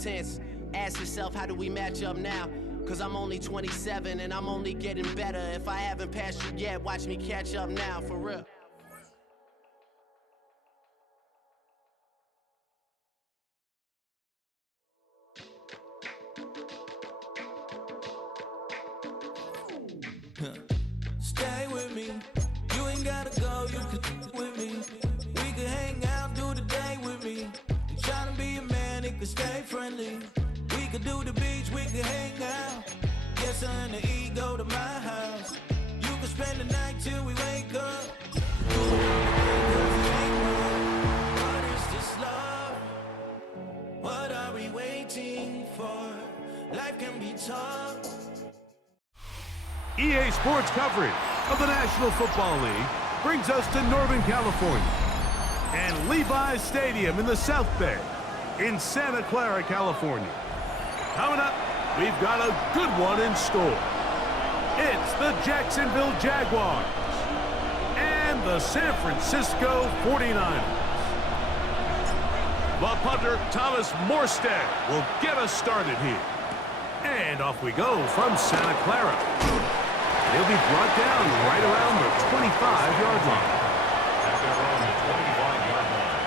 past tense. Ask yourself, how do we match up now? Cause I'm only 27 and I'm only getting better. If I haven't passed you yet, watch me catch up now, for real. Stay with me, you ain't gotta go, you can with me. We could hang out, do the day with me. You tryna be a man, it could stay friendly. We could do the beach, we could hang out. Yes, I and the E go to my house. You could spend the night till we wake up. What is this love? What are we waiting for? Life can be tough. EA Sports coverage of the National Football League brings us to Northern California and Levi's Stadium in the South Bay in Santa Clara, California. Coming up, we've got a good one in store. It's the Jacksonville Jaguars and the San Francisco 49ers. The punter, Thomas Morstead, will get us started here. And off we go from Santa Clara. He'll be brought down right around the 25-yard line. Around the 25-yard line.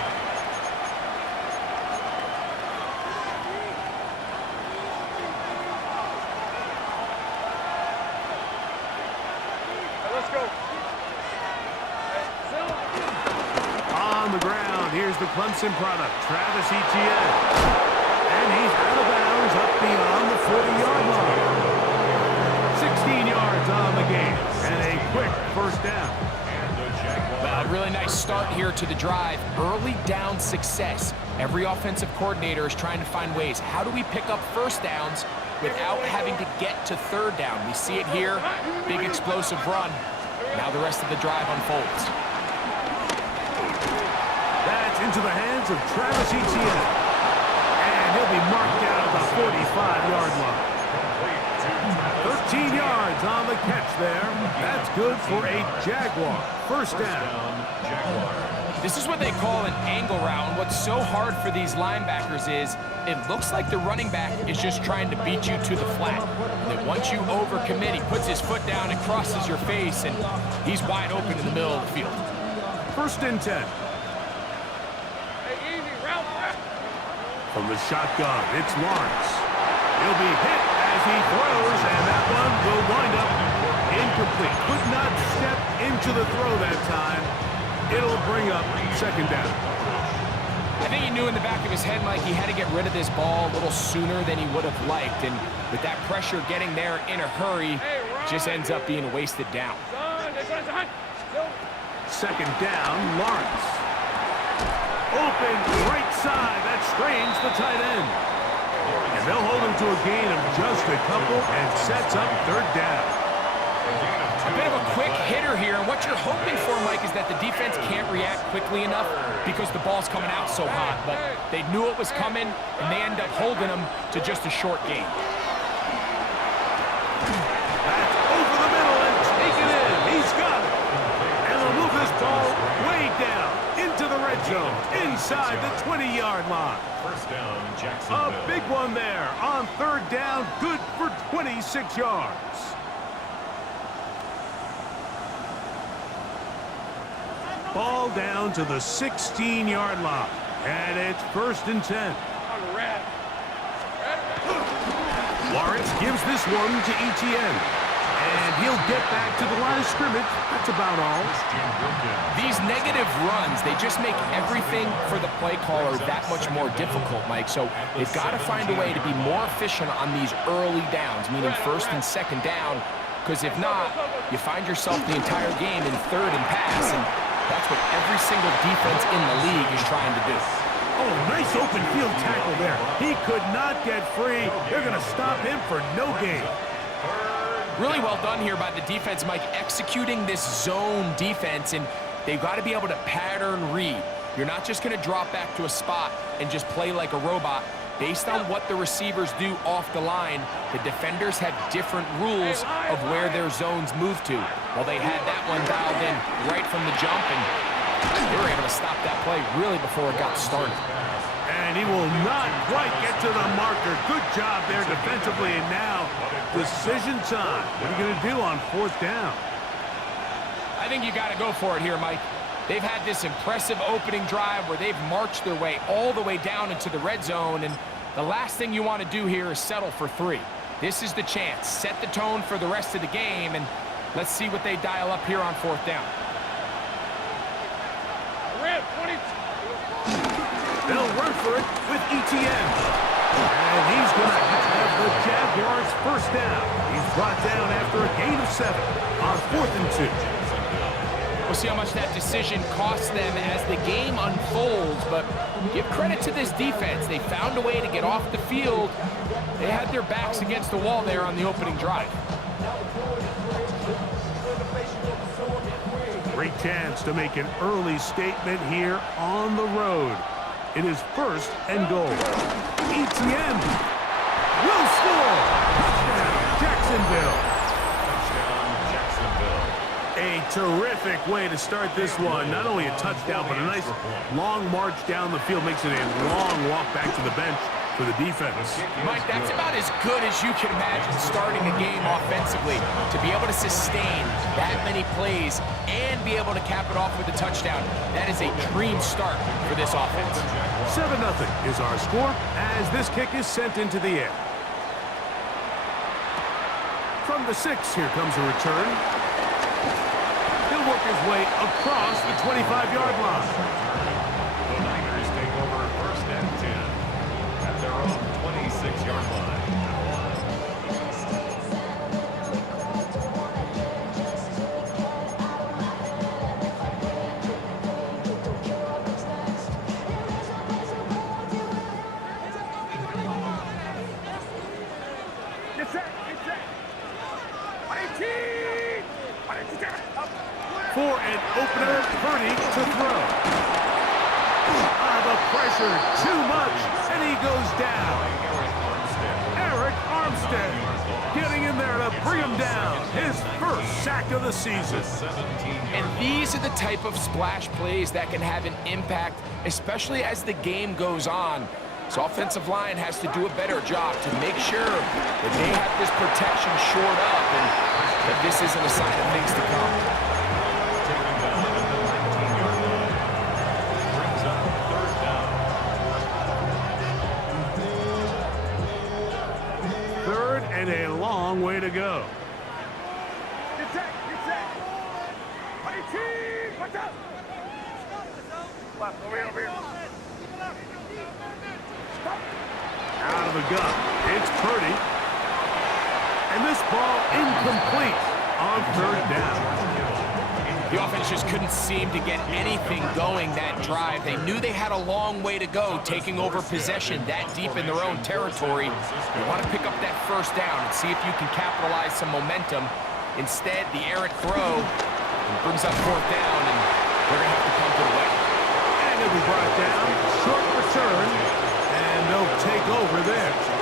Let's go. On the ground, here's the Clemson product, Travis Etienne. And he's out of bounds up beyond the 40-yard line. 16 yards on the game, and a quick first down. Well, a really nice start here to the drive. Early down success. Every offensive coordinator is trying to find ways. How do we pick up first downs without having to get to third down? We see it here. Big explosive run. Now the rest of the drive unfolds. That's into the hands of Travis Etienne. And he'll be marked down at the 45-yard line. 13 yards on the catch there. That's good for a Jaguar. First down. This is what they call an angle route. And what's so hard for these linebackers is it looks like the running back is just trying to beat you to the flat. And then once you overcommit, he puts his foot down and crosses your face, and he's wide open in the middle of the field. First and 10. From the shotgun, it's Lawrence. He'll be hit as he throws, and that one will wind up incomplete. Could not step into the throw that time. It'll bring up second down. I think he knew in the back of his head, Mike, he had to get rid of this ball a little sooner than he would have liked. And with that pressure getting there in a hurry, it just ends up being a wasted down. Second down, Lawrence. Open right side. That strains the tight end. And they'll hold him to a gain of just a couple and sets up third down. A bit of a quick hitter here, and what you're hoping for, Mike, is that the defense can't react quickly enough because the ball's coming out so hot. But they knew it was coming, and they end up holding him to just a short gain. That's over the middle and taken in. He's got it. And they'll move this ball way down into the red zone, inside the 20-yard line. First down, Jacksonville. A big one there on third down, good for 26 yards. Ball down to the 16-yard line, and it's first and 10. Lawrence gives this one to Etienne, and he'll get back to the line of scrimmage. That's about all. These negative runs, they just make everything for the play caller that much more difficult, Mike. So they've got to find a way to be more efficient on these early downs, meaning first and second down, because if not, you find yourself the entire game in third and pass, and that's what every single defense in the league is trying to do. Oh, nice open field tackle there. He could not get free. They're going to stop him for no gain. Really well done here by the defense, Mike, executing this zone defense, and they've got to be able to pattern read. You're not just going to drop back to a spot and just play like a robot. Based on what the receivers do off the line, the defenders have different rules of where their zones move to. Well, they had that one dialed in right from the jump, and they were able to stop that play really before it got started. And And he will not quite get to the marker. Good job there defensively. And now, decision time. What are you going to do on 4th down? I think you got to go for it here, Mike. They've had this impressive opening drive where they've marched their way all the way down into the red zone, and the last thing you want to do here is settle for 3. This is the chance. Set the tone for the rest of the game, and let's see what they dial up here on 4th down. They'll run for it with ETN. And he's going to have the Jaguars first down. He's brought down after a gain of 7 on 4th and 2. We'll see how much that decision costs them as the game unfolds, but give credit to this defense. They found a way to get off the field. They had their backs against the wall there on the opening drive. Great chance to make an early statement here on the road. It is 1st and goal. ETN will score. Touchdown, Jacksonville. A terrific way to start this one. Not only a touchdown, but a nice long march down the field. Makes it a long walk back to the bench for the defense. Mike, that's about as good as you can imagine starting a game offensively. To be able to sustain that many plays and be able to cap it off with a touchdown, that is a dream start for this offense. 7-0 is our score as this kick is sent into the air. From the 6, here comes a return. He'll work his way across the 25-yard line. The Niners take over 1st and 10 at their own 26-yard line. For an opener, Purdy to throw. The pressure, too much, and he goes down. Eric Armstead getting in there to bring him down. His first sack of the season. And these are the type of splash plays that can have an impact, especially as the game goes on. So offensive line has to do a better job to make sure that they have this protection shored up and that this isn't a sign of things to come. Taking down at the 19-yard line. Brings up 3rd down. 3rd and a long way to go. Out of the gun, it's Purdy. And this ball incomplete on 3rd down. The offense just couldn't seem to get anything going that drive. They knew they had a long way to go, taking over possession that deep in their own territory. You want to pick up that 1st down and see if you can capitalize some momentum. Instead, the errant throw brings up 4th down, and they're going to have to pump it away. And it'll be brought down, short return, and they'll take over there.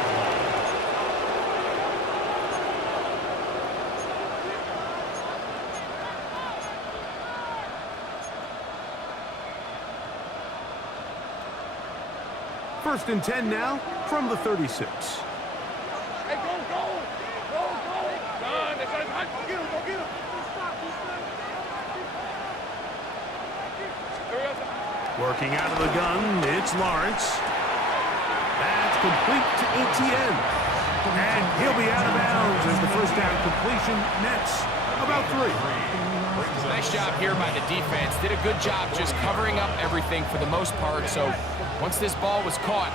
First and 10 now from the 36. Hey, go! John, go get him, go get him! Working out of the gun, it's Lawrence. That's complete to ETN. And he'll be out of bounds as the first down completion nets about 3. Nice job here by the defense. Did a good job just covering up everything for the most part. So once this ball was caught,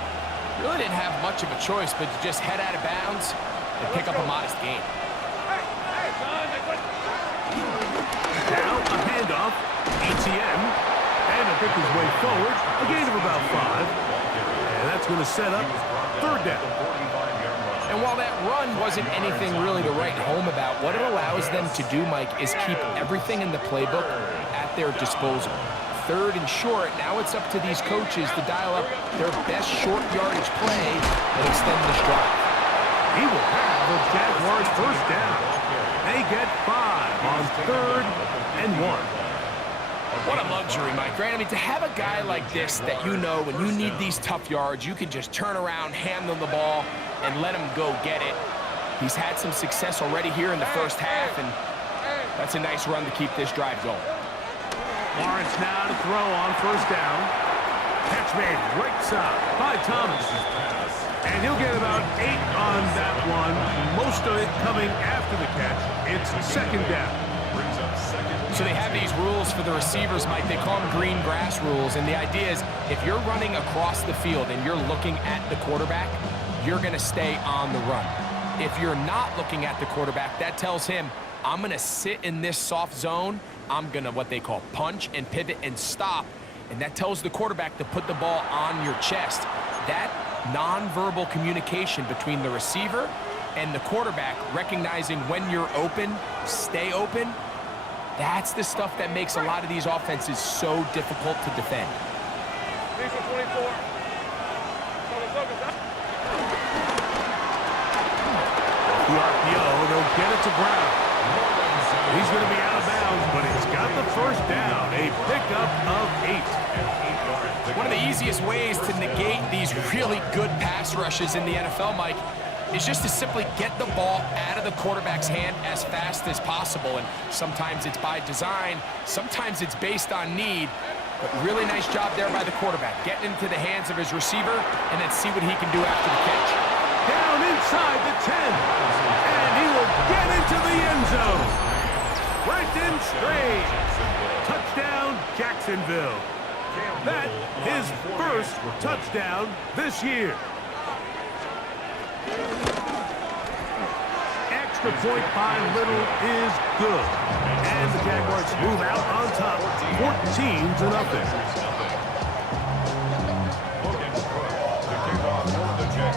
really didn't have much of a choice but to just head out of bounds and pick up a modest gain. Now a handoff, ETN, and a pick his way forward, a gain of about 5. And that's going to set up 3rd down. And while that run wasn't anything really to write home about, what it allows them to do, Mike, is keep everything in the playbook at their disposal. 3rd and short, now it's up to these coaches to dial up their best short yardage play and extend this drive. He will have the Jaguars first down. They get 5 on 3rd and 1. What a luxury, Mike, right? I mean, to have a guy like this that you know when you need these tough yards, you can just turn around, hand them the ball, and let him go get it. He's had some success already here in the first half, and that's a nice run to keep this drive going. Lawrence now to throw on first down. Catch made right side by Thomas. And he'll get about 8 on that one. Most of it coming after the catch. It's second down. So they have these rules for the receivers, Mike. They call them green grass rules. And the idea is if you're running across the field and you're looking at the quarterback, you're going to stay on the run. If you're not looking at the quarterback, that tells him, I'm going to sit in this soft zone. I'm going to what they call punch and pivot and stop. And that tells the quarterback to put the ball on your chest. That nonverbal communication between the receiver and the quarterback, recognizing when you're open, stay open, that's the stuff that makes a lot of these offenses so difficult to defend. The RPO, they'll get it to Brown. He's going to be out of bounds, but he's got the first down. A pickup of 8. One of the easiest ways to negate these really good pass rushes in the NFL, Mike, is just to simply get the ball out of the quarterback's hand as fast as possible. And sometimes it's by design, sometimes it's based on need. But really nice job there by the quarterback, getting into the hands of his receiver and then see what he can do after the catch. Down inside the 10. And he will get into the end zone. Brenton Strange. Touchdown, Jacksonville. That his first touchdown this year. Extra point by Little is good. And the Jaguars move out on top, 14-0.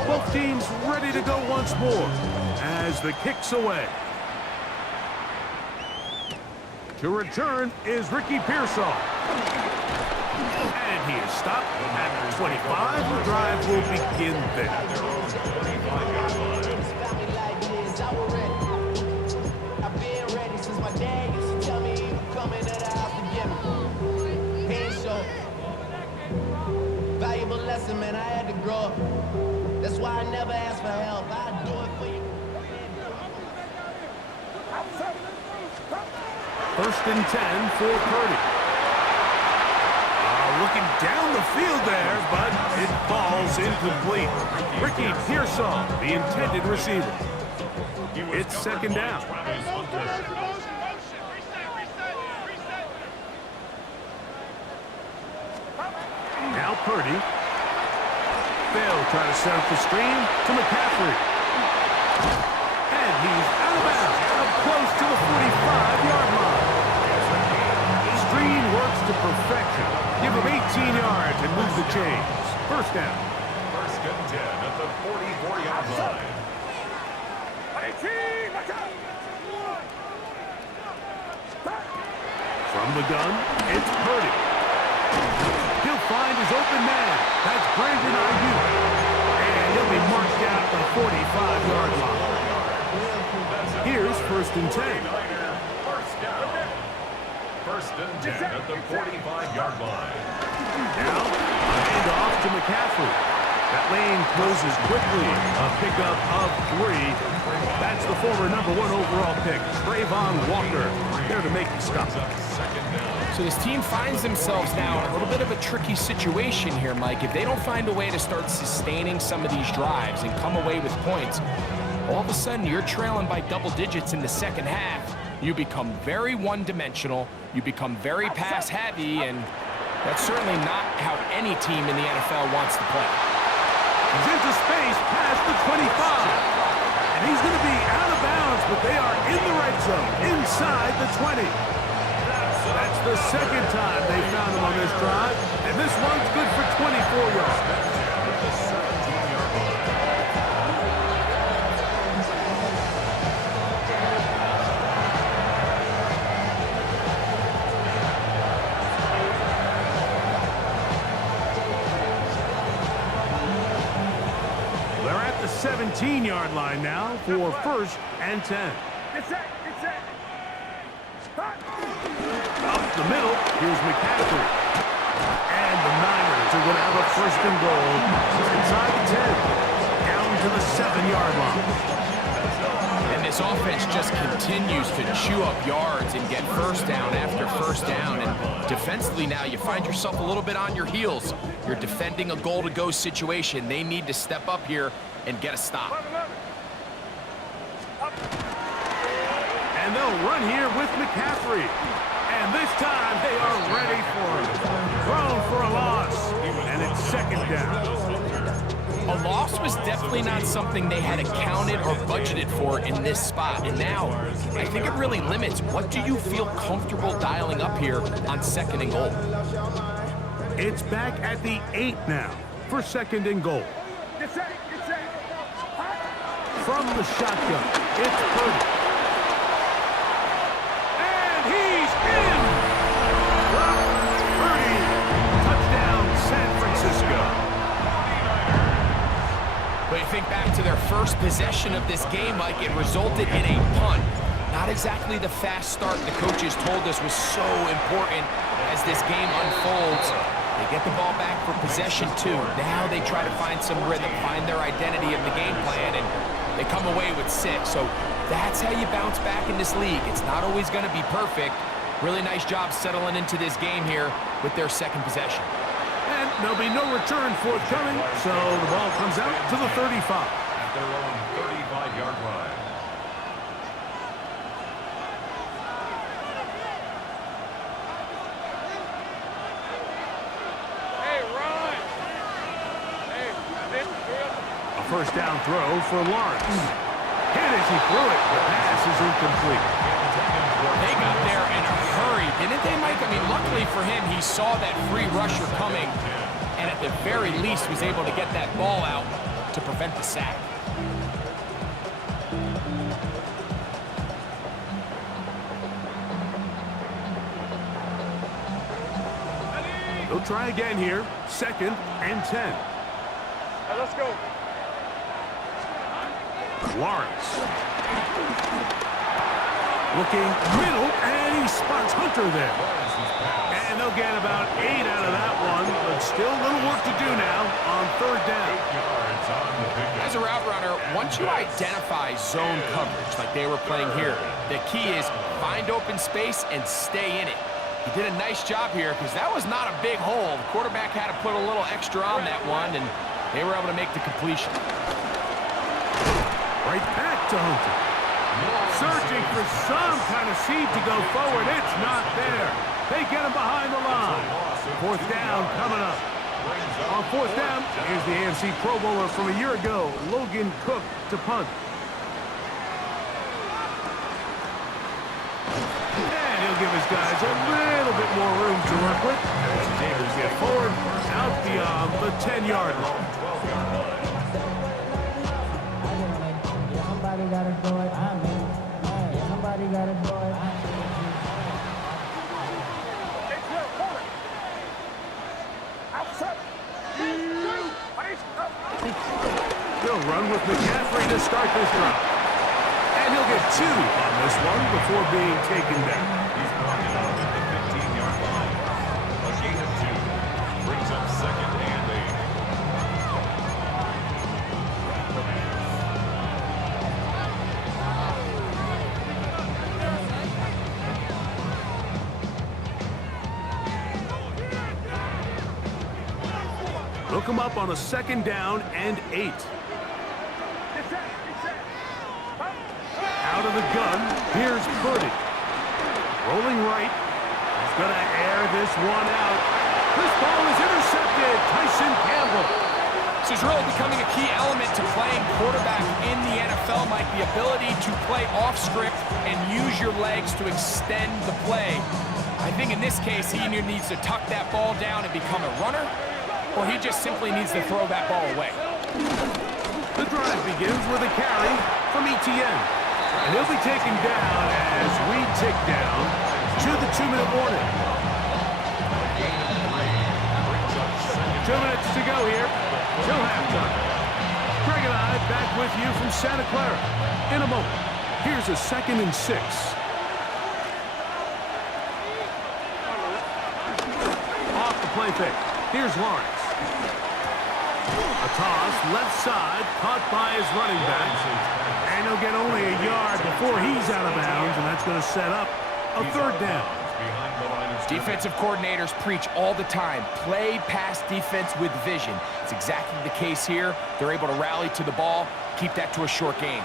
Both teams ready to go once more as the kick's away. To return is Ricky Pearsall. And he is stopped at 25. The drive will begin there. I've been ready since my dad used to tell me he was coming to the house to get me. He ain't show. Valuable lesson, man, I had to grow up. That's why I never ask for help. I do it for you. First and 10 for Purdy. Looking down the field there, but it falls incomplete. Ricky Pearsall, the intended receiver. It's second down. Now Purdy. They'll try to set up the screen to McCaffrey. And he's out of bounds, up close to the 45-yard line. Screen works to perfection. Give him 18 yards and move the chains. First down. First and 10 at the 44-yard line. From the gun, it's Purdy. He'll find his open man. That's Brandon Ayuk. And he'll be marked down at the 45-yard line. Here's first and 10. First down. First and 10 at the 45-yard line. Now, a handoff to McCaffrey. That lane closes quickly. A pickup of 3. That's the former #1 overall pick, Trayvon Walker, there to make the stop. So this team finds themselves now in a little bit of a tricky situation here, Mike. If they don't find a way to start sustaining some of these drives and come away with points, all of a sudden you're trailing by double digits in the second half. You become very one-dimensional, you become very pass-heavy, and that's certainly not how any team in the NFL wants to play. He's into space past the 25. And he's going to be out of bounds, but they are in the red zone, inside the 20. That's the second time they found him on this drive, and this one's good for 24 yards. They're at the 17-yard line now for first and 10. Up the middle, here's McCaffrey. And the Niners are going to have a first and goal inside the 10, down to the 7-yard line. And this offense just continues to chew up yards and get first down after first down. And defensively now, you find yourself a little bit on your heels. You're defending a goal-to-go situation. They need to step up here and get a stop. And they'll run here with McCaffrey. And this time they are ready for it. Thrown for a loss. And it's second down. A loss was definitely not something they had accounted or budgeted for in this spot. And now, I think it really limits what do you feel comfortable dialing up here on second and goal. It's back at the 8 now for second and goal. Get set, get set. From the shotgun, it's Purdy. And he's in! Purdy, touchdown San Francisco. But you think back to their first possession of this game, Mike, it resulted in a punt. Not exactly the fast start the coaches told us was so important as this game unfolds. They get the ball back for possession 2. Now they try to find some rhythm, find their identity of the game plan, and they come away with 6. So that's how you bounce back in this league. It's not always going to be perfect. Really nice job settling into this game here with their second possession. And there'll be no return forthcoming, so the ball comes out to the 35. At their own 35-yard line. Hey, run. Hey, this is good. A first down throw for Lawrence. Hit as he threw it. The pass is incomplete. They got there in a hurry, didn't they, Mike? I mean, luckily for him, he saw that free rusher coming, and at the very least was able to get that ball out to prevent the sack. They'll try again here. Second and 10. Hey, let's go. Lawrence. Looking middle, and he spots Hunter there. And they'll get about 8 out of that one, but still a little work to do now on third down. As a route runner, once you identify zone coverage like they were playing here, the key is find open space and stay in it. He did a nice job here because that was not a big hole. The quarterback had to put a little extra on that one, and they were able to make the completion. Right back to Hunter. Searching for some kind of seed to go forward. It's not there. They get him behind the line. Fourth down coming up. On fourth down, here's the AFC Pro Bowler from a year ago, Logan Cook, to punt. And he'll give his guys a little bit more room to work with as he's able to get forward out beyond the 10-yard line. Somebody gotta do it. Somebody gotta do it. He'll run with McCaffrey to start this drive. And he'll get 2 on this one before being taken down. He's brought down at the 15-yard line. A gain of 2 brings up second and 8. Look him up on a second down and 8. Out of the gun, here's Purdy. Rolling right. He's going to air this one out. This ball is intercepted. Tyson Campbell. This is really becoming a key element to playing quarterback in the NFL, Mike, the ability to play off script and use your legs to extend the play. I think in this case, he either needs to tuck that ball down and become a runner, or he just simply needs to throw that ball away. The drive begins with a carry from Etienne. And he'll be taken down as we tick down to the 2-minute warning. 2 minutes to go here till halftime. Greg and I back with you from Santa Clara. In a moment, here's a 2nd and 6. play fake. Here's Lawrence. A toss, left side, caught by his running back. And he'll get only a yard before he's out of bounds, and that's going to set up a third down. Defensive coordinators preach all the time, play pass defense with vision. It's exactly the case here. They're able to rally to the ball, keep that to a short game.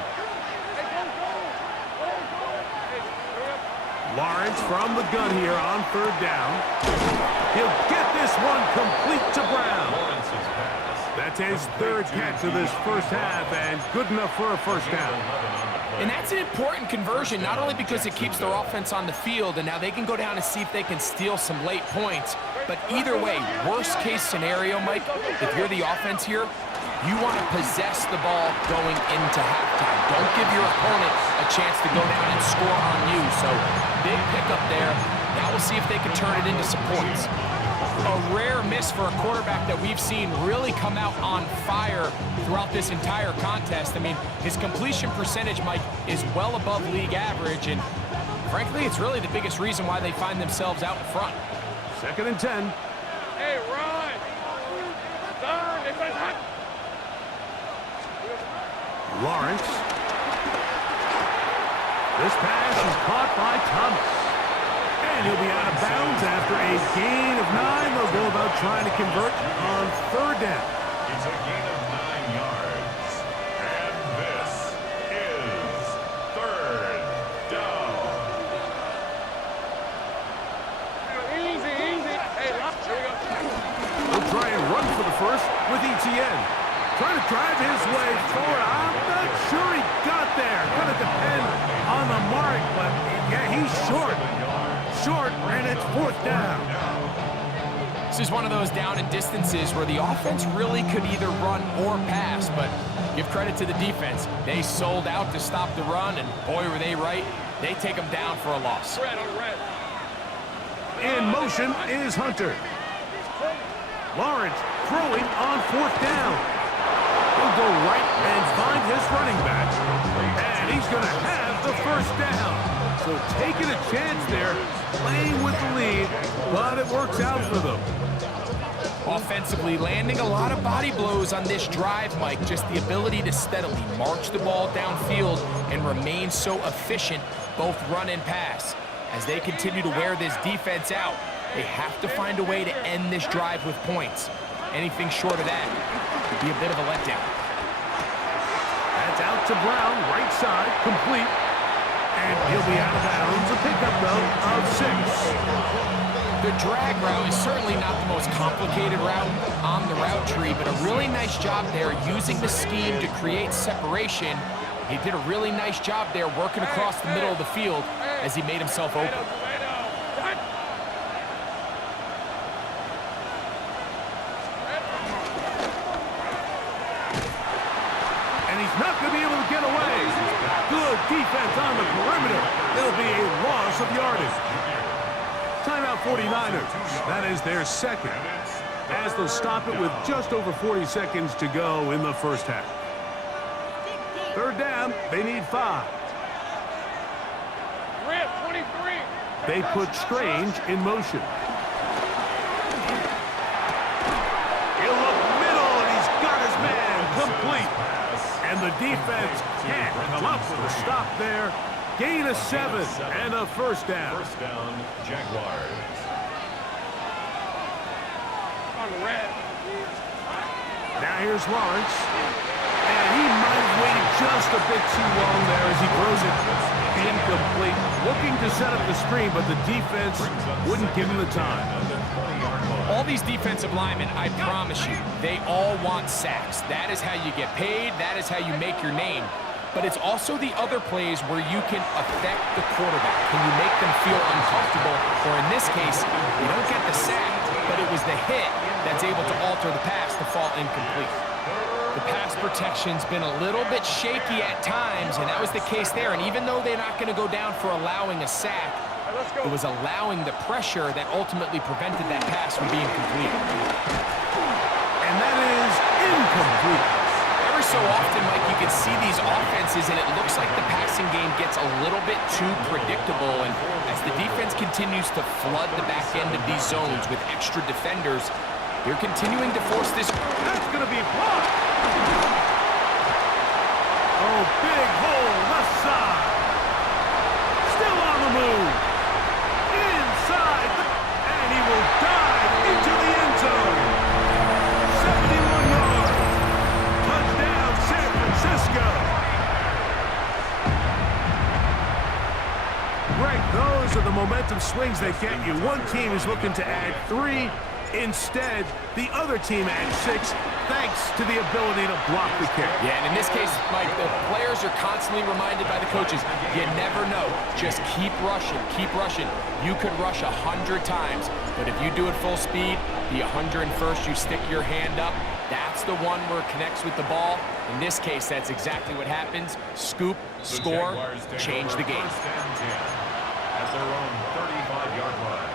Lawrence from the gun here on third down. He'll get this one complete to Brown. That's his third catch of this first half, and good enough for a first down. And that's an important conversion, not only because it keeps their offense on the field, and now they can go down and see if they can steal some late points. But either way, worst case scenario, Mike, if you're the offense here, you want to possess the ball going into halftime. Don't give your opponent a chance to go down and score on you. So big pickup there. Now we'll see if they can turn it into some points. A rare miss for a quarterback that we've seen really come out on fire throughout this entire contest. I mean, his completion percentage, Mike, is well above league average, and frankly, it's really the biggest reason why they find themselves out in front. 2nd and 10. Hey, run! Turn! Everybody's hot! Lawrence. This pass is caught by Thomas. And he'll be out of bounds after a gain of 9. They'll go about trying to convert on third down. It's a gain of 9 yards. And this is third down. Easy, easy. Hey, here we go. He'll try and run for the first with ETN. Trying to drive his way forward. I'm not sure he got there. Going to depend on the mark, but yeah, he's short. Short, and it's 4th down. This is one of those down and distances where the offense really could either run or pass, but give credit to the defense. They sold out to stop the run, and boy, were they right. They take them down for a loss. Red on red. In motion is Hunter. Lawrence throwing on 4th down. He'll go right and find his running back, and he's going to have the first down. So taking a chance there, playing with the lead, but it works out for them. Offensively, landing a lot of body blows on this drive, Mike. Just the ability to steadily march the ball downfield and remain so efficient, both run and pass. As they continue to wear this defense out, they have to find a way to end this drive with points. Anything short of that would be a bit of a letdown. That's out to Brown, right side, complete. And he'll be out of bounds. A pickup, though, of 6. The drag route is certainly not the most complicated route on the route tree, but a really nice job there using the scheme to create separation. He did a really nice job there working across the middle of the field as he made himself open. And he's not going to be able to get away. Good defense on the perimeter. It'll be a loss of yardage. Timeout 49ers. That is their second, as they'll stop it with just over 40 seconds to go in the first half. Third down, they need 5. Red 23. They put Strange in motion. He'll look middle, and he's got his man complete. And the defense can't come up with a stop there. Gain of 7 and a first down. First down, Jaguars. On red. Now here's Lawrence. And he might have waited just a bit too long there as he throws it incomplete. Looking to set up the screen, but the defense wouldn't give him the time. All these defensive linemen, I promise you, they all want sacks. That is how you get paid. That is how you make your name. But it's also the other plays where you can affect the quarterback. Can you make them feel uncomfortable? Or in this case, you don't get the sack, but it was the hit that's able to alter the pass to fall incomplete. The pass protection's been a little bit shaky at times, and that was the case there. And even though they're not going to go down for allowing a sack, it was allowing the pressure that ultimately prevented that pass from being complete. And that is incomplete. Every so often, Mike, you can see these offenses misses, and it looks like the passing game gets a little bit too predictable. And as the defense continues to flood the back end of these zones with extra defenders, they're continuing to force this. That's going to be blocked. Oh, big hole, left side. Still on the move. Inside, and he will dive into the end zone. 71 yards. Touchdown, San Francisco. Greg, those are the momentum swings that get you. One team is looking to add 3. Instead, the other team adds 6, thanks to the ability to block the kick. Yeah, and in this case, Mike, the players are constantly reminded by the coaches, you never know. Just keep rushing, keep rushing. You could rush 100 times, but if you do it full speed, the 101st, you stick your hand up. That's the one where it connects with the ball. In this case, that's exactly what happens. Scoop, score, change the game. First and 10 at their own 35-yard line.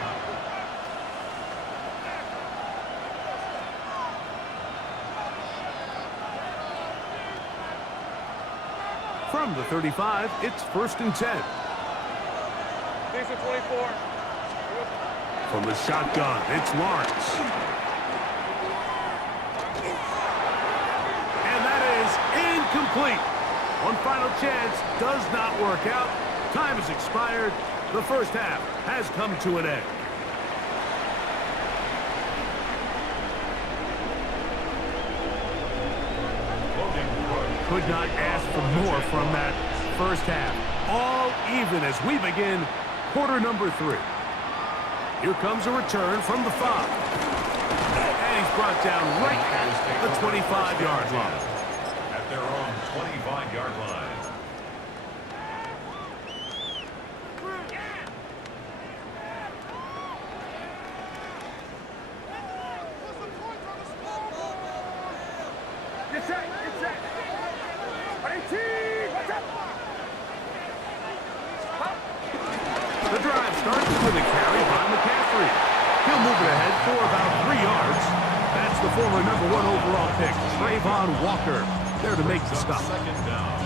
From the 35, it's 1st and 10. Jason 24. From the shotgun, it's Lawrence. And that is incomplete. One final chance does not work out. Time has expired. The first half has come to an end. Could not ask for more from that first half. All even as we begin quarter number 3. Here comes a return from the 5. And he's brought down right at the 25-yard line. At their own 25-yard line. The drive starts with a carry by McCaffrey. He'll move it ahead for about 3 yards. That's the former number 1 overall pick, Trayvon Walker, there to make the stop. Second down.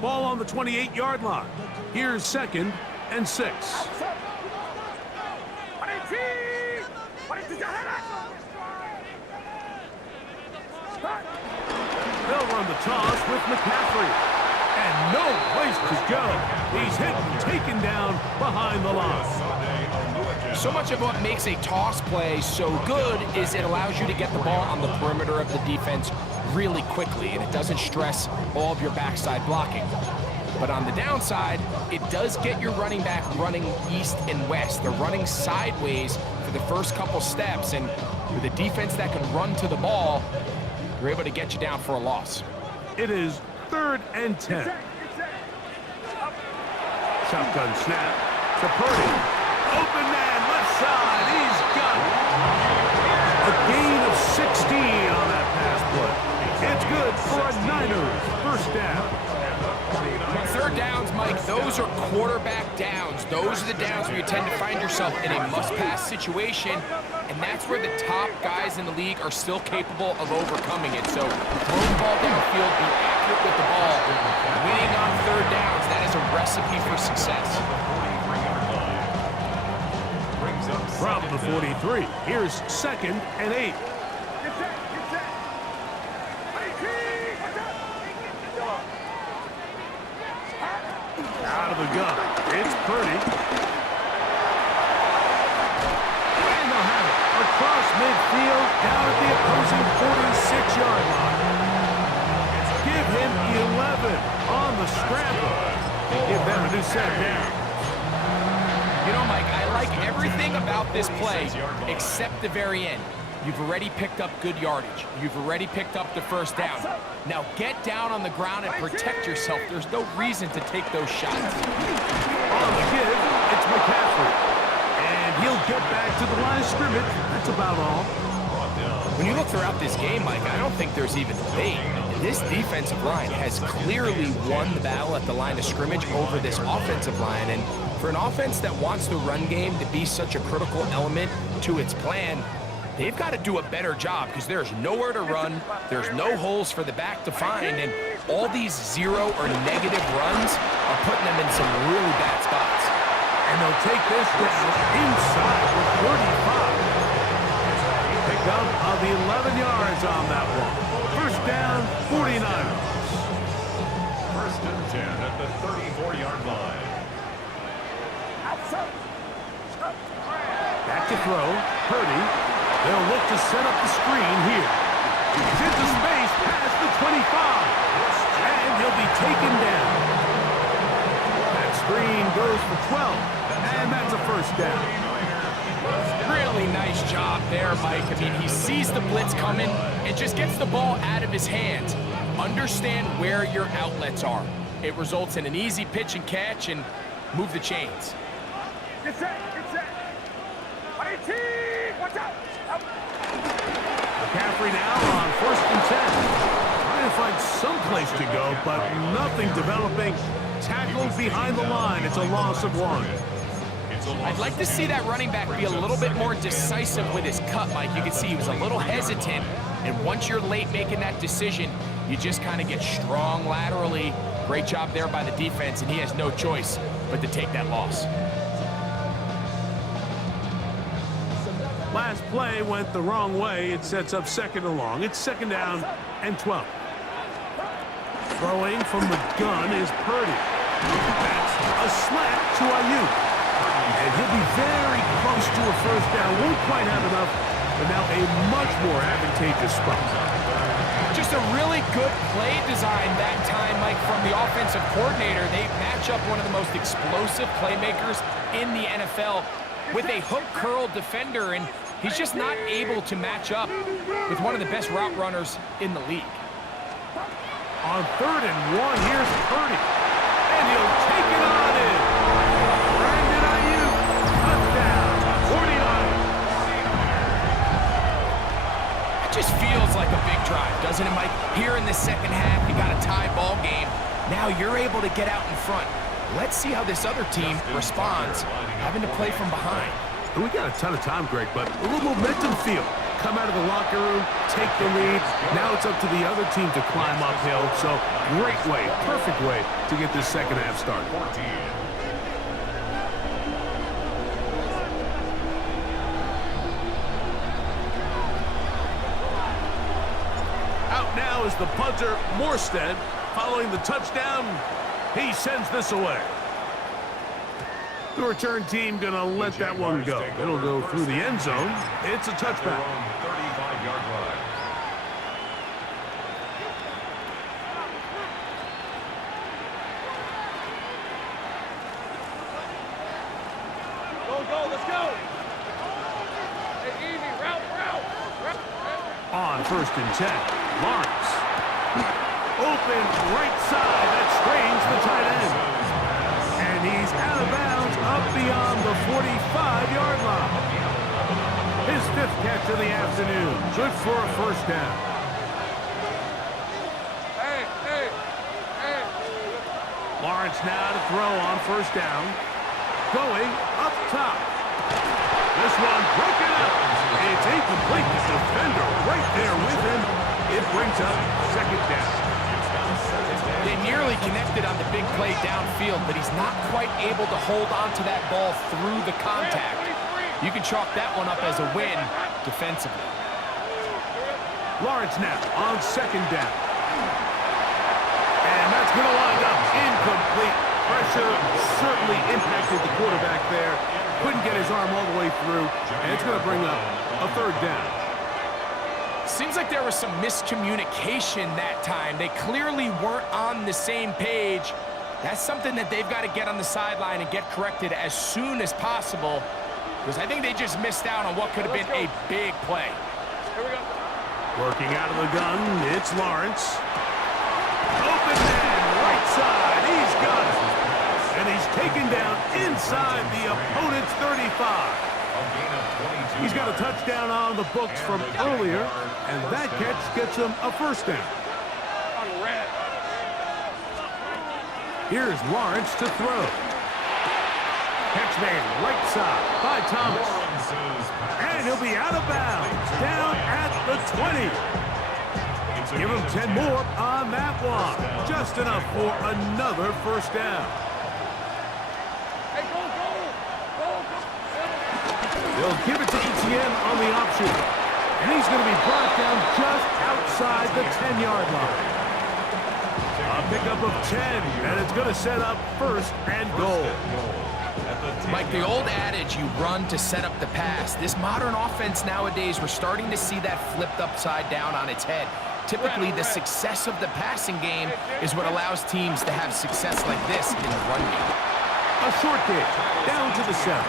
Ball on the 28-yard line. Here's 2nd and 6. They'll run the toss with McCaffrey. And no place to go. He's hit and taken down behind the line. So much of what makes a toss play so good is it allows you to get the ball on the perimeter of the defense really quickly, and it doesn't stress all of your backside blocking. But on the downside, it does get your running back running east and west. They're running sideways for the first couple steps, and with a defense that can run to the ball, they're able to get you down for a loss. It is 3rd and 10. Shotgun snap to Purdy. Open man, left side. He's got it. A gain of 16 on that pass play. It's good for a Niners first down. Third downs, Mike, those are quarterback downs. Those are the downs where you tend to find yourself in a must-pass situation, and that's where the top guys in the league are still capable of overcoming it. So throw the ball downfield, be accurate with the ball. Winning on third downs, that is a recipe for success. From the 43, here's 2nd and 8. Out of the gun, it's Purdy. And they'll have it across midfield, down at the opposing 46-yard line. Give him 11 on the scramble. And give them a new set down. You know, Mike, I like everything about this play except the very end. You've already picked up good yardage. You've already picked up the first down. Now get down on the ground and protect yourself. There's no reason to take those shots. On the give, it's McCaffrey. And he'll get back to the line of scrimmage. That's about all. When you look throughout this game, Mike, I don't think there's even debate. This defensive line has clearly won the battle at the line of scrimmage over this offensive line, and For an offense that wants the run game to be such a critical element to its plan, they've got to do a better job because there's nowhere to run, there's no holes for the back to find, and all these zero or negative runs are putting them in some really bad spots. And they'll take this down inside the 35. Pick up of 11 yards on that one. First down, 49ers. First and 10 at the 34-yard line. Back to throw. Purdy. They'll look to set up the screen here. He's into space past the 25. And he'll be taken down. That screen goes for 12. And that's a first down. Really nice job there, Mike. I mean, he sees the blitz coming and just gets the ball out of his hands. Understand where your outlets are. It results in an easy pitch and catch and move the chains. Get set, get set. 18, watch out. McCaffrey now on first and 10. Trying to find some place to go, but nothing developing. Tackled behind the line. It's a loss of 1. I'd like to see that running back be a little bit more decisive with his cut, Mike. You can see he was a little hesitant, and once you're late making that decision, you just kind of get strong laterally. Great job there by the defense, and he has no choice but to take that loss. Last play went the wrong way. It sets up second and long. It's second down and 12. Throwing from the gun is Purdy. That's a slant to Ayuk. And he'll be very close to a first down. Won't quite have enough, but now a much more advantageous spot. Just a really good play design that time, Mike, from the offensive coordinator. They match up one of the most explosive playmakers in the NFL with a hook curl defender, and he's just not able to match up with one of the best route runners in the league. On third and 1, here's Purdy. And he'll take it on in. Brandon Ayuk, touchdown, 49. It just feels like a big drive, doesn't it, Mike? Here in the second half, you got a tie ball game. Now you're able to get out in front. Let's see how this other team responds, having to play from behind. We got a ton of time, Greg, but a little momentum feel. Come out of the locker room, take the lead. Now it's up to the other team to climb uphill. So great way, perfect way to get this second half started. Out now is the punter, Morstead. Following the touchdown, he sends this away. The return team gonna let that one go. It'll go through the end zone. It's a touchback. 35-yard line. Go, let's go. Hey, easy, route. On first and 10, Lawrence. Open right side. That strains the tight end. And he's out of bounds up beyond the 45-yard line. His 5th catch of the afternoon. Good for a first down. Hey. Lawrence now to throw on first down. Going up top. This one broken up. It's incomplete. The defender right there with him. It brings up second down. They nearly connected on the big play downfield, but he's not quite able to hold on to that ball through the contact. You can chalk that one up as a win defensively. Lawrence now on second down. And that's going to wind up incomplete. Pressure certainly impacted the quarterback there. Couldn't get his arm all the way through, and it's going to bring up a third down. Seems like there was some miscommunication that time. They clearly weren't on the same page. That's something that they've got to get on the sideline and get corrected as soon as possible, because I think they just missed out on what could have been a big play. Here we go. Working out of the gun, it's Lawrence. Open man, right side, he's got it. And he's taken down inside the opponent's 35. He's got a touchdown on the books from earlier, and that catch gets him a first down. Here's Lawrence to throw. Catch made right side by Thomas. And he'll be out of bounds, down at the 20. Give him 10 more on that one. Just enough for another first down. They'll give it to Etienne on the option. And he's going to be brought down just outside the 10-yard line. A pickup of 10, and it's going to set up first and goal. Mike, the old adage, you run to set up the pass. This modern offense nowadays, we're starting to see that flipped upside down on its head. Typically, the success of the passing game is what allows teams to have success like this in the run game. A short kick, down to the 7.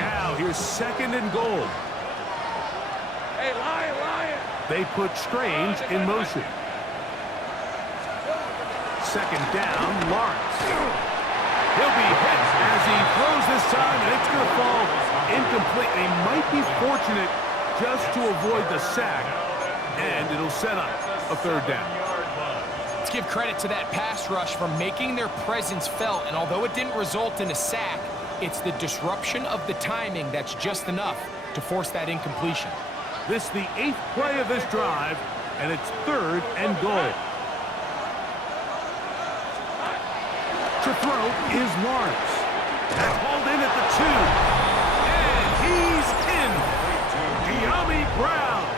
Now here's second and goal. Hey, Lion! They put Strange in motion. Second down, Lawrence. He'll be hit as he throws this time, and it's going to fall incomplete. He might be fortunate just to avoid the sack, and it'll set up a third down. Let's give credit to that pass rush for making their presence felt, and although it didn't result in a sack, it's the disruption of the timing that's just enough to force that incompletion. This is the 8th play of this drive, and it's third and goal. To throw is Lawrence. That's hauled in at the 2. And he's in. Dyami Brown.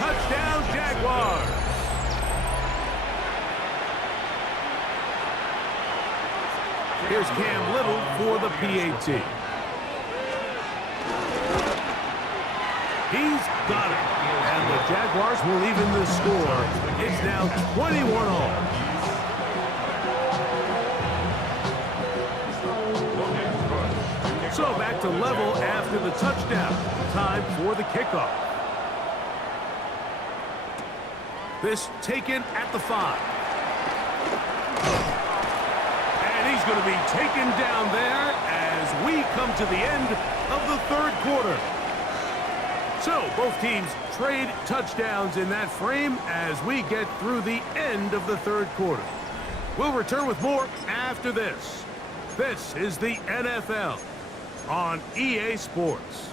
Touchdown, Jaguars. Here's Cam Little for the PAT. He's got it. And the Jaguars will even the score. It's now 21-all. So back to level after the touchdown. Time for the kickoff. This taken at the 5. And he's going to be taken down there as we come to the end of the third quarter. So both teams trade touchdowns in that frame as we get through the end of the third quarter. We'll return with more after this. This is the NFL on EA Sports.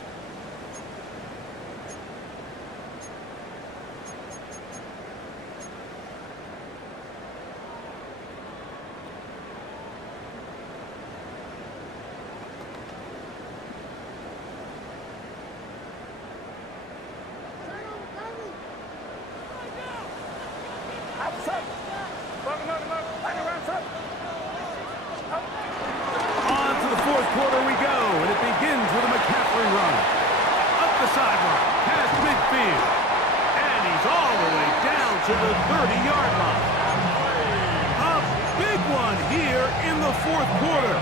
On to the fourth quarter we go, and it begins with a McCaffrey run. Up the sideline, past midfield. And he's all the way down to the 30-yard line. A big one here in the fourth quarter.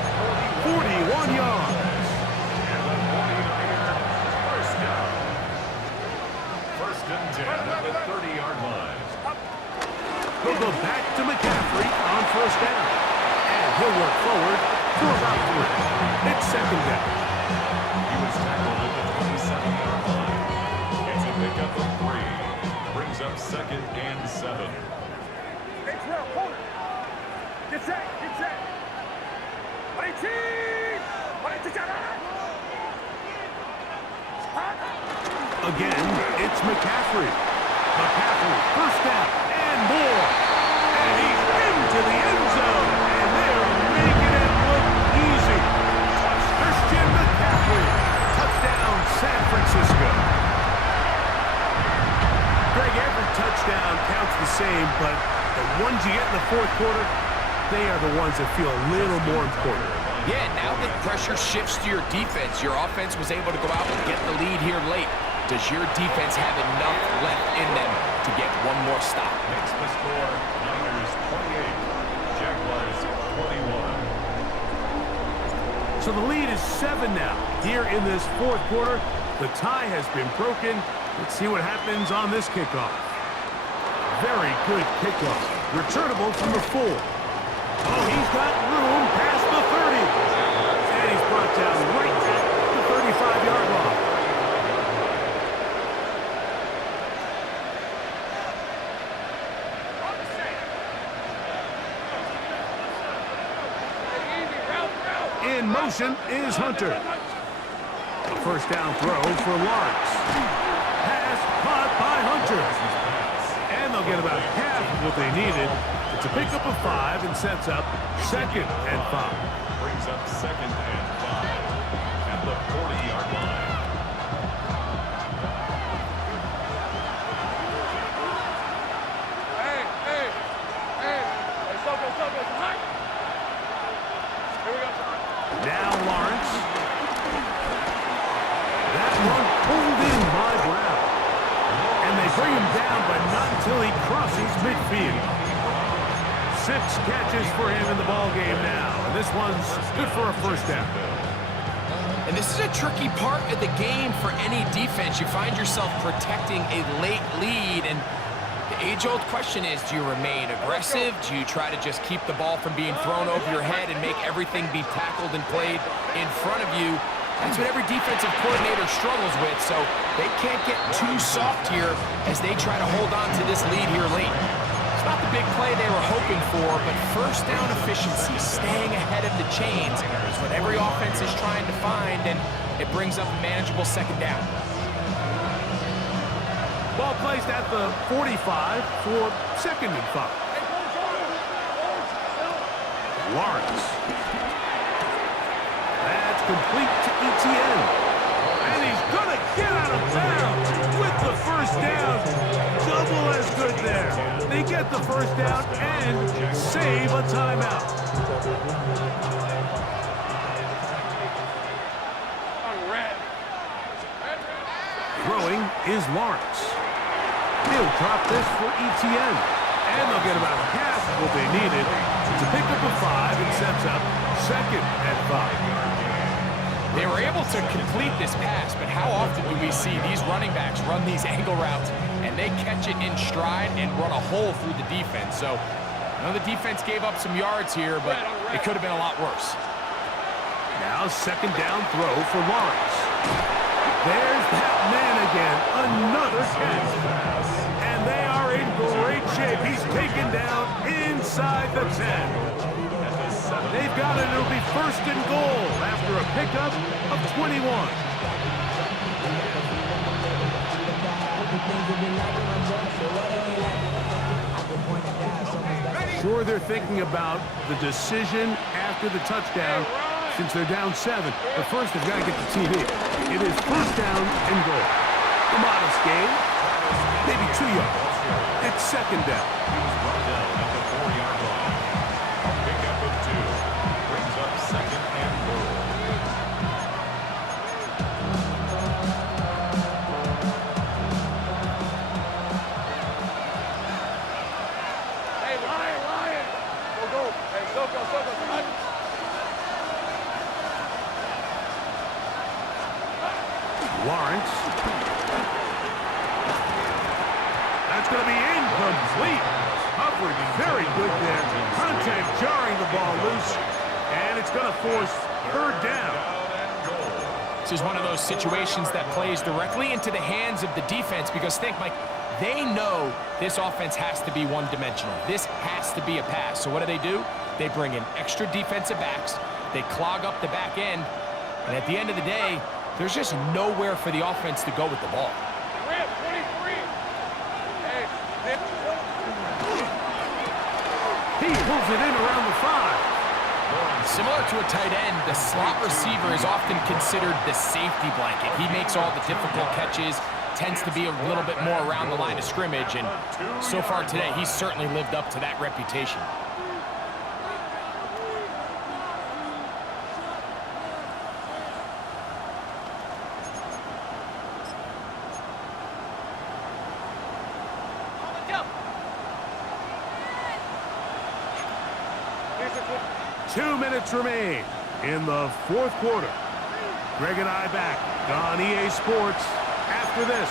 41 yards. First and 10 at the 30-yard line. They'll go back to McCaffrey on first down. And he'll work forward for about 3. It's second down. He was tackled at the 27-yard line. It's a pickup of 3. Brings up second and 7. Hey, Terrell, hold it. Get set, get set. Again, it's McCaffrey. McCaffrey, first down and more. And he's into the end zone. And they're making it look easy. Christian McCaffrey. Touchdown, San Francisco. Greg, every touchdown counts the same, but the ones you get in the fourth quarter, they are the ones that feel a little more important. Yeah, now that pressure shifts to your defense, your offense was able to go out and get the lead here late. Does your defense have enough left in them to get one more stop? Makes the score Niners 28, Jaguars 21. So the lead is 7 now. Here in this fourth quarter, the tie has been broken. Let's see what happens on this kickoff. Very good kickoff. Returnable from the 4. Oh, he's got room past the 30. motion is Hunter. A first down throw for Lawrence. Pass caught by Hunter. And they'll get about half of what they needed. It's a pickup of 5 and sets up 2nd and 5. Brings up 2nd and 5 at the 40-yard line. Now Lawrence. That one pulled in by Brown. And they bring him down, but not until he crosses midfield. 6 catches for him in the ballgame now. And this one's good for a first down. And this is a tricky part of the game for any defense. You find yourself protecting a late lead, and the age-old question is, do you remain aggressive? Do you try to just keep the ball from being thrown over your head and make everything be tackled and played in front of you? That's what every defensive coordinator struggles with, so they can't get too soft here as they try to hold on to this lead here late. It's not the big play they were hoping for, but first down efficiency, staying ahead of the chains, is what every offense is trying to find, and it brings up a manageable 2nd down. Ball placed at the 45 for 2nd and 5. Lawrence. That's complete to Etienne. And he's going to get out of bounds with the first down. Double as good there. They get the first down and save a timeout. Throwing is Lawrence. He'll drop this for Etienne. And they'll get about half of what they needed. It's a pickup of 5 and sets up 2nd and 5. They were able to complete this pass, but how often do we see these running backs run these angle routes and they catch it in stride and run a hole through the defense? So I know the defense gave up some yards here, but it could have been a lot worse. Now 2nd down throw for Lawrence. There's that man again, another catch. And they are in great shape. He's taken down inside the 10. They've got it. It'll be 1st and goal after a pickup of 21. Sure, they're thinking about the decision after the touchdown since they're down 7. But first, they've got to get the TV. It is 1st down and goal. A modest game, maybe 2 yards. It's 2nd down. Brought down at the 4-yard line. A pickup of 2 brings up 2nd and goal. Hey, Lion! Go. Hey, Soko, come on. Lawrence. That's going to be incomplete. Coverage very good there. Contact jarring the ball loose. And it's going to force 3rd down. This is one of those situations that plays directly into the hands of the defense because think, Mike, they know this offense has to be one-dimensional. This has to be a pass. So what do? They bring in extra defensive backs. They clog up the back end. And at the end of the day, there's just nowhere for the offense to go with the ball. Rip, 23. Hey, He pulls it in around the 5. Similar to a tight end, the slot receiver is often considered the safety blanket. He makes all the difficult catches, tends to be a little bit more around the line of scrimmage, and so far today, he's certainly lived up to that reputation. Go. 2 minutes remain in the 4th quarter. Greg and I back on EA Sports after this.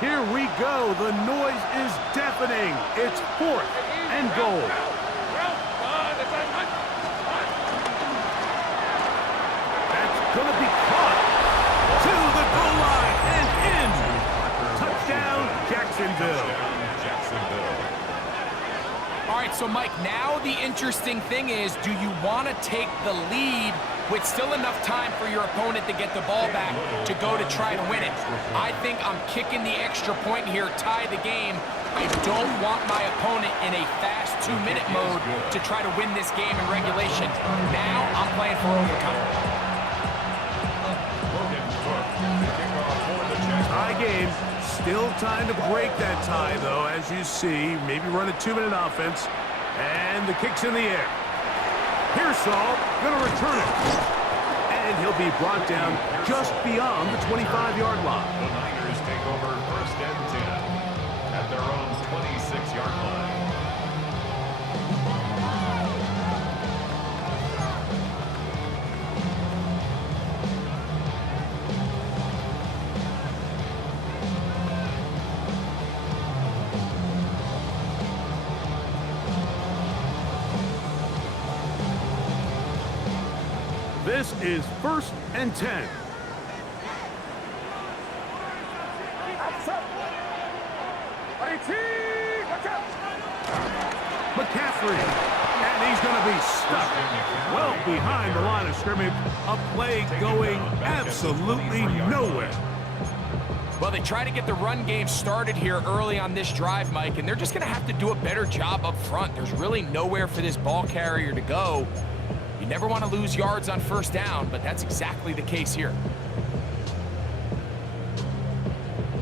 Here we go. The noise is deafening. It's 4th and goal. So, Mike, now the interesting thing is, do you want to take the lead with still enough time for your opponent to get the ball back to go to try to win it? I think I'm kicking the extra point here, tie the game. I don't want my opponent in a fast 2-minute mode to try to win this game in regulation. Now I'm playing for overtime. Tie game. Still time to break that tie, though, as you see. Maybe run a 2-minute offense. And the kick's in the air. Pearsall gonna return it. And he'll be brought down just beyond the 25-yard line. The Niners take over 1st and 10 at their own 26-yard line. This is 1st and 10. McCaffrey, and he's going to be stuck well behind the line of scrimmage. A play going absolutely nowhere. Well, they try to get the run game started here early on this drive, Mike, and they're just going to have to do a better job up front. There's really nowhere for this ball carrier to go. You never want to lose yards on 1st down, but that's exactly the case here.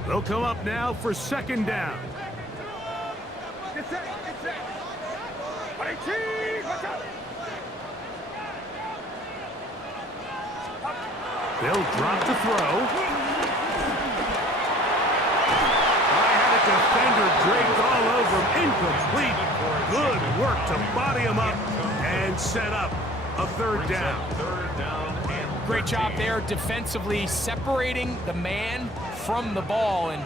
They'll come up now for 2nd down. They'll drop to throw. I had a defender draped all over him. Incomplete. Good work to body him up and set up a 3rd down. Great job there defensively, separating the man from the ball. And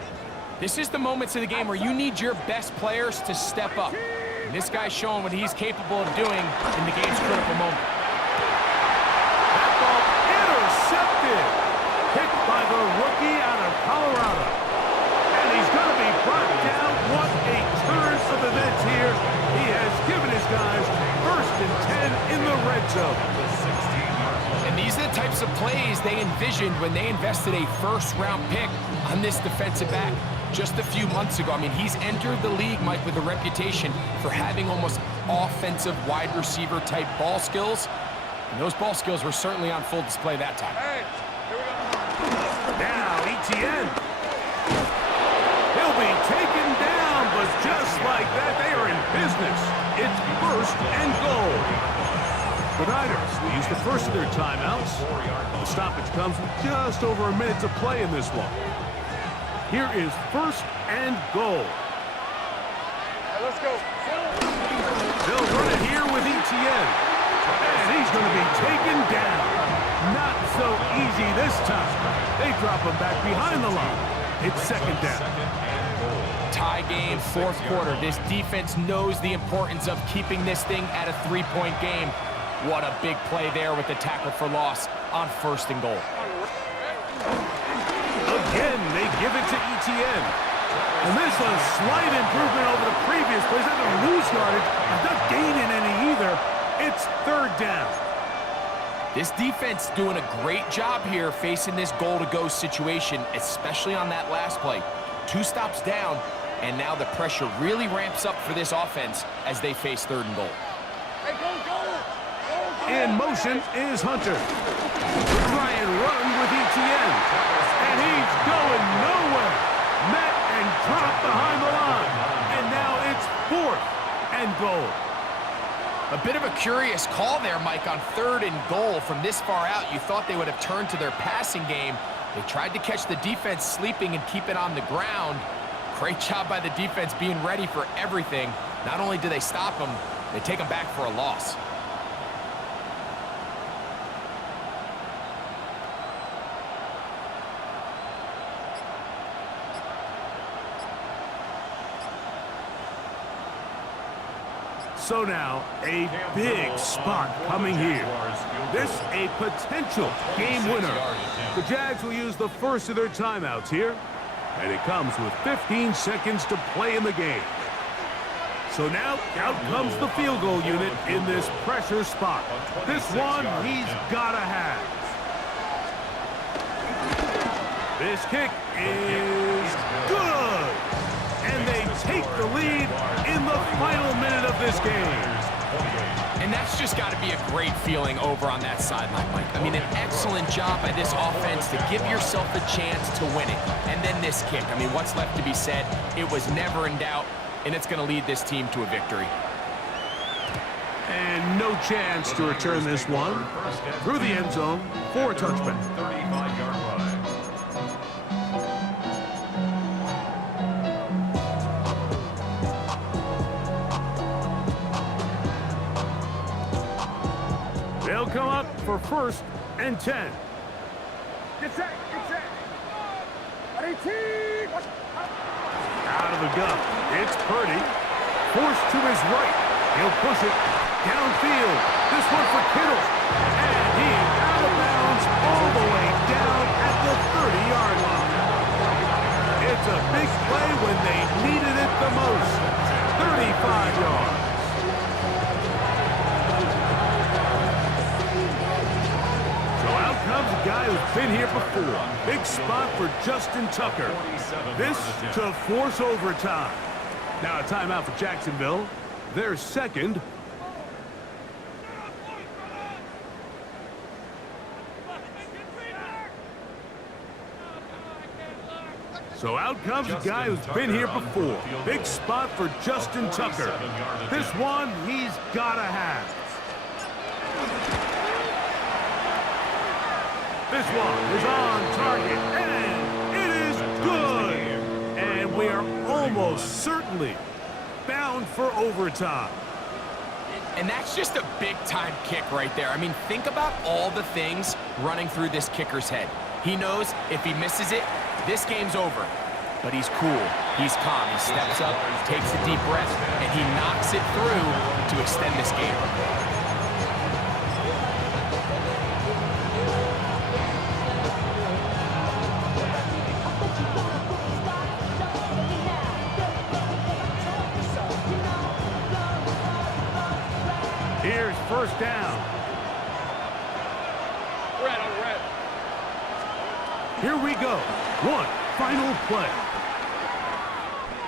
this is the moments of the game where you need your best players to step up. And this guy's showing what he's capable of doing in the game's critical moment. That ball intercepted. Picked by the rookie out of Colorado. And he's going to be brought down. What a turn of events here. He has given his guys 1st and 10 in the red zone. And these are the types of plays they envisioned when they invested a 1st-round pick on this defensive back just a few months ago. I mean, he's entered the league, Mike, with a reputation for having almost offensive wide receiver type ball skills. And those ball skills were certainly on full display that time. Hey, here we go. Now, Etienne. He'll be taken down, but just like that, they are in business. It's 1st and goal. The Niners will use the first of their timeouts. The stoppage comes with just over a minute to play in this one. Here is 1st and goal. Hey, let's go. They'll run it here with Etienne. And he's going to be taken down. Not so easy this time. They drop him back behind the line. It's 2nd down. Tie game, 4th quarter. This defense knows the importance of keeping this thing at a 3-point game. What a big play there with the tackle for loss on 1st and goal. Again, they give it to Etienne. And this is a slight improvement over the previous plays. They're going to lose yardage. Not gaining any either. It's 3rd down. This defense doing a great job here facing this goal-to-go situation, especially on that last play. 2 stops down, and now the pressure really ramps up for this offense as they face 3rd and goal. Hey, go. In motion is Hunter. Try and run with Etienne. And he's going nowhere. Met and dropped behind the line. And now it's 4th and goal. A bit of a curious call there, Mike, on 3rd and goal. From this far out, you thought they would have turned to their passing game. They tried to catch the defense sleeping and keep it on the ground. Great job by the defense being ready for everything. Not only do they stop them, they take them back for a loss. So now, a big spot coming here. This a potential game winner. The Jags will use the first of their timeouts here. And it comes with 15 seconds to play in the game. So now, out comes the field goal unit in this pressure spot. This one he's got to have. This kick is good. And they take the lead in the final minute of this game. And that's just got to be a great feeling over on that sideline, Mike. I mean, an excellent job by this offense to give yourself a chance to win it. And then this kick. I mean, what's left to be said? It was never in doubt, and it's going to lead this team to a victory. And no chance to return this one through the end zone for a touchback. 35-yard line. They'll come up for 1st and 10. Out of the gun, it's Purdy. Forced to his right. He'll push it downfield. This one for Kittle. And he's out of bounds all the way down at the 30-yard line. It's a big play when they needed it the most. 35 yards. Comes a guy who's been here before. Big spot for Justin Tucker. This to force overtime. Now a timeout for Jacksonville. Their second. So out comes a guy who's been here before. Big spot for Justin Tucker. This one he's got to have. This one is on target, and it is good. And we are almost certainly bound for overtime. And that's just a big-time kick right there. I mean, think about all the things running through this kicker's head. He knows if he misses it, this game's over. But he's cool. He's calm. He steps up, takes a deep breath, and he knocks it through to extend this game. Here's 1st down. Red. Here we go. One final play.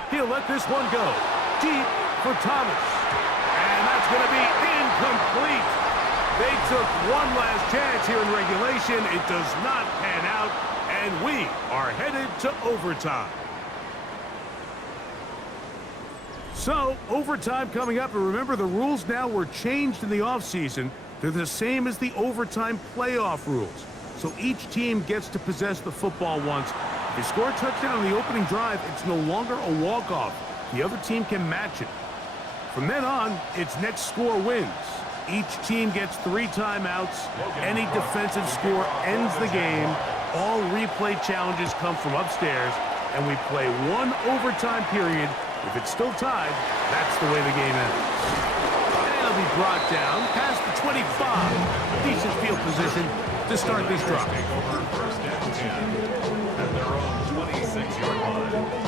He'll let this one go. Deep for Thomas. And that's going to be incomplete. They took one last chance here in regulation. It does not pan out. And we are headed to overtime. So, overtime coming up, and remember the rules now were changed in the offseason. They're the same as the overtime playoff rules. So each team gets to possess the football once. If you score a touchdown on the opening drive, it's no longer a walk-off. The other team can match it. From then on, it's next score wins. Each team gets 3 timeouts. Any defensive score ends the game. All replay challenges come from upstairs, and we play 1 overtime period. If it's still tied, that's the way the game ends. And it'll be brought down past the 25. Decent field position to start this drive. Take over 1st and 10 at their own 26-yard line.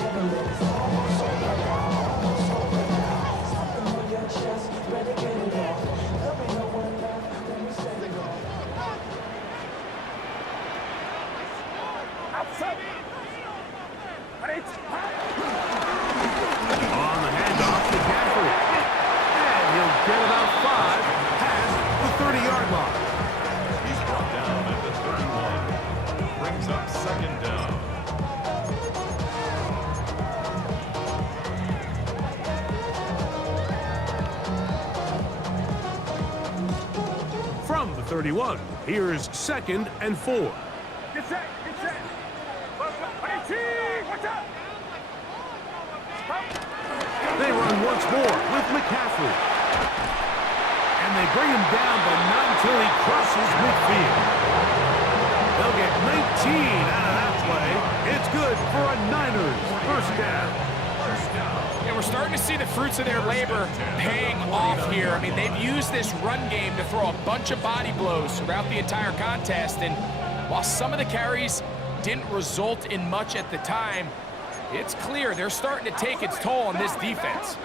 On the handoff to Gafford. And he'll get about 5 past the 30-yard line. He's brought down at the 31. Brings up 2nd down. From the 31, here's 2nd and 4. They run once more with McCaffrey. And they bring him down, but not until he crosses midfield. They'll get 19 out of that play. It's good for a Niners 1st down. And we're starting to see the fruits of their labor paying off here. I mean, they've used this run game to throw a bunch of body blows throughout the entire contest. And while some of the carries didn't result in much at the time, It's clear they're starting to take its toll on this defense.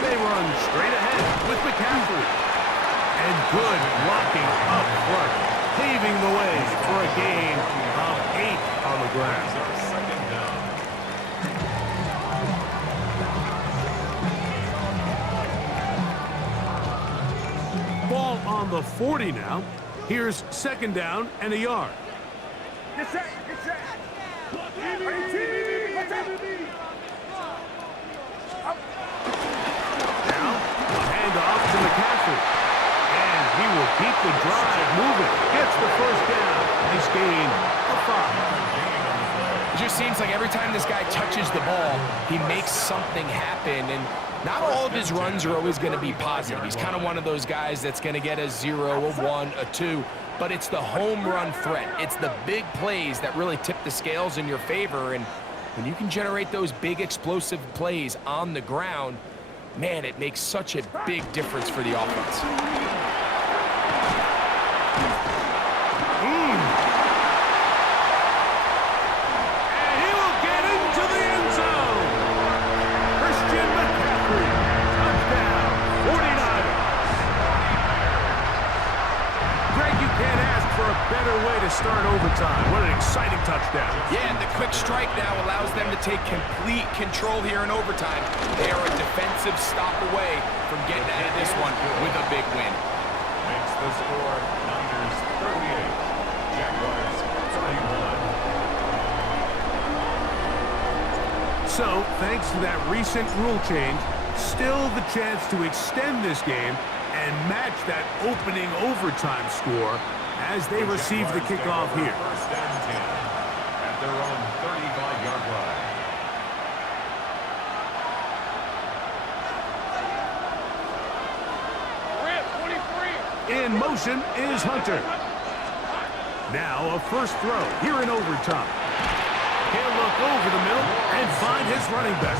They run straight ahead with McCaffrey. And good blocking up front, paving the way for a gain of 8 on the ground. Second down. Ball on the 40 now. Here's second down and a yard. Now, a handoff to McCaffrey. And he will keep the drive moving. Gets the first down. Nice gain of 5. It just seems like every time this guy touches the ball, he makes something happen. And not all of his runs are always going to be positive. He's kind of one of those guys that's going to get a 0, a 1, a 2. But it's the home run threat. It's the big plays that really tip the scales in your favor. And when you can generate those big explosive plays on the ground, man, it makes such a big difference for the offense. And he will get into the end zone. Christian McCaffrey, touchdown, 49ers. Greg, you can't ask for a better way to start overtime. What an exciting touchdown. Yeah, and the quick strike now allows them to take complete control here in overtime. They are a defensive stop away from getting out of this one with a big win. Makes the score Niners 38, Jaguars 31. So, thanks to that recent rule change, still the chance to extend this game and match that opening overtime score as they receive the kickoff here. First and 10 at their own 35-yard line. In motion is Hunter. Now a first throw here in overtime. He'll look over the middle and find his running back.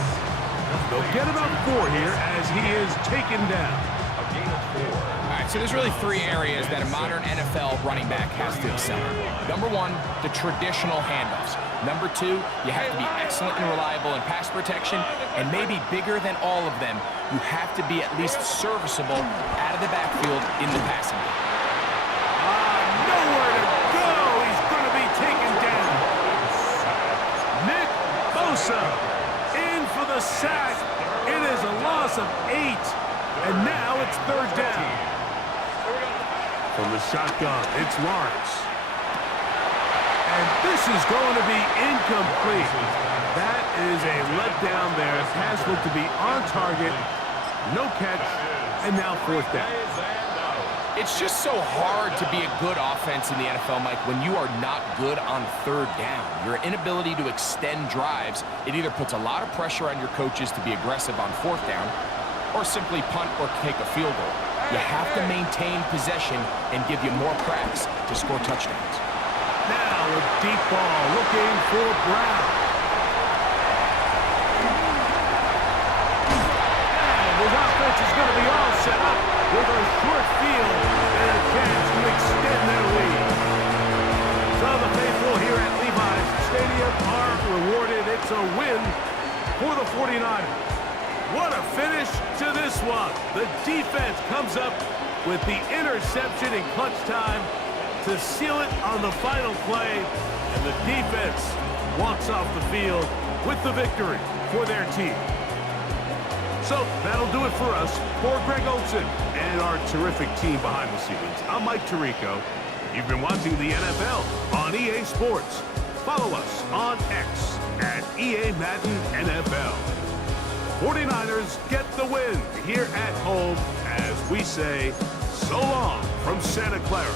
They'll get about 4 here as he is taken down. A gain of 4. All right, so there's really 3 areas that a modern NFL running back has to excel in. Number 1, the traditional handoffs. Number 2, you have to be excellent and reliable in pass protection, and maybe bigger than all of them, you have to be at least serviceable out of the backfield in the passing game. Nowhere to go. He's going to be taken down. Nick Bosa in for the sack. It is a loss of 8, and now it's third down. From the shotgun, it's Lawrence. And this is going to be incomplete. That is a letdown there. Pass looked to be on target. No catch. And now fourth down. It's just so hard to be a good offense in the NFL, Mike, when you are not good on third down. Your inability to extend drives, it either puts a lot of pressure on your coaches to be aggressive on fourth down or simply punt or take a field goal. You have to maintain possession and give you more cracks to score touchdowns. Now a deep ball looking for Brown. And his offense is going to be all set up with a short field and a chance to extend their lead. So the faithful here at Levi's Stadium are rewarded. It's a win for the 49ers. What a finish to this one. The defense comes up with the interception in clutch time to seal it on the final play, and the defense walks off the field with the victory for their team. So that'll do it for us. For Greg Olsen and our terrific team behind the scenes, I'm Mike Tirico. You've been watching the NFL on EA Sports. Follow us on X at EA Madden NFL. 49ers get the win here at home as we say so long from Santa Clara.